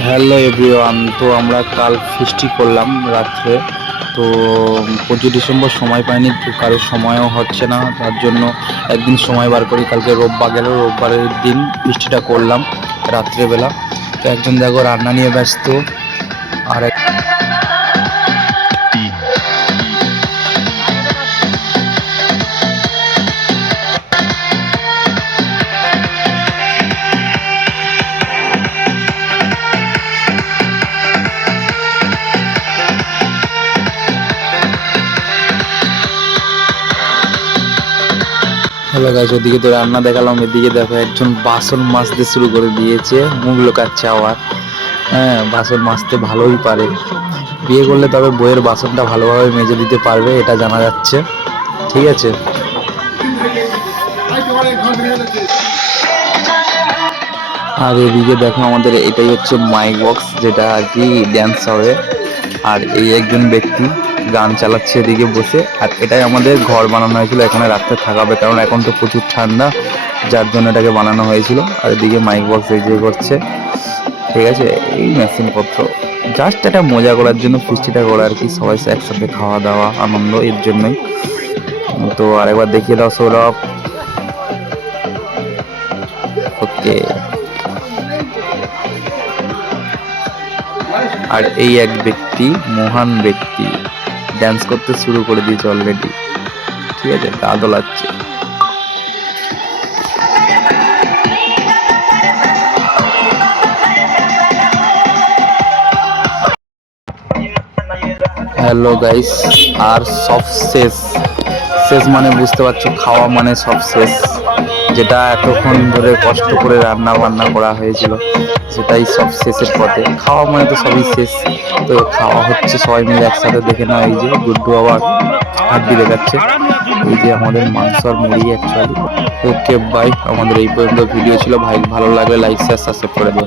Hello everyone, তো আমরা কাল ফিস্টি করলাম রাত্রে। তো 25 ডিসেম্বর সময় পাইনি, তো কারোর সময়ও হচ্ছে না, তার জন্য একদিন সময় বার করি। কালকে রোববার গেল, রোববারের দিন ফিস্টিটা করলাম রাত্রেবেলা। তো একজন দেখো রান্না নিয়ে ব্যস্ত, আর হ্যালো গাইস, ওদিকে তো রান্না দেখালাম, এদিকে দেখো একজন বাসন মাজতে শুরু করে দিয়েছে, মুখ লোকাচ্ছে আবার। হ্যাঁ, বাসন মাজতে ভালোই পারে। বিয়ে করলে তবে বইয়ের বাসনটা ভালোভাবে মেজে দিতে পারবে, এটা জানা যাচ্ছে। ঠিক আছে। আর এদিকে দেখো আমাদের এটাই হচ্ছে মাইক বক্স, যেটা আর কি ড্যান্স হবে। আর এই একজন ব্যক্তি গান চালাচ্ছে এদিকে বসে। আর এটাই আমাদের ঘর বানানো হয়েছিল, এখানে রাত্রে থাকা হবে, কারণ এখন তো প্রচুর ঠান্ডা, যার জন্য এটাকে বানানো হয়েছিল। আর এদিকে মাইক বক্স এই যে করছে। ঠিক আছে, এই মেশিন পত্র জাস্ট এটা মজা করার জন্য ফিস্টিটা করা আর কি, সবাই একসাথে খাওয়া দাওয়া আনন্দ এর জন্যই। তো আরেকবার দেখিয়ে দাও সৌরভ। ওকে। আর এই এক ব্যক্তি, মহান ব্যক্তি, ড্যান্স করতে শুরু করে দিয়েছে অলরেডি। ঠিক আছে, গা দোলাচ্ছে। হ্যালো গাইস, আর সব শেষ। শেষ মানে বুঝতে পারছো, খাওয়া মানে সব শেষ। যেটা এতক্ষণ ধরে কষ্ট করে রান্না বান্না করা হয়েছিল, সেটাই সব শেষের পথে। খাওয়া মানে তো সবই শেষ। তো খাওয়া হচ্ছে সবাই মিলে একসাথে। দেখে না, এই যে গুড্ডু আবার হাড্ডি দেখাচ্ছে। এই যে আমাদের মাংস আর মুড়ি অ্যাকচুয়ালি। ওকে বাই, আমাদের এই পর্যন্ত ভিডিও ছিল। ভাই ভালো লাগলে লাইক শেয়ার সাবস্ক্রাইব করে দেবো।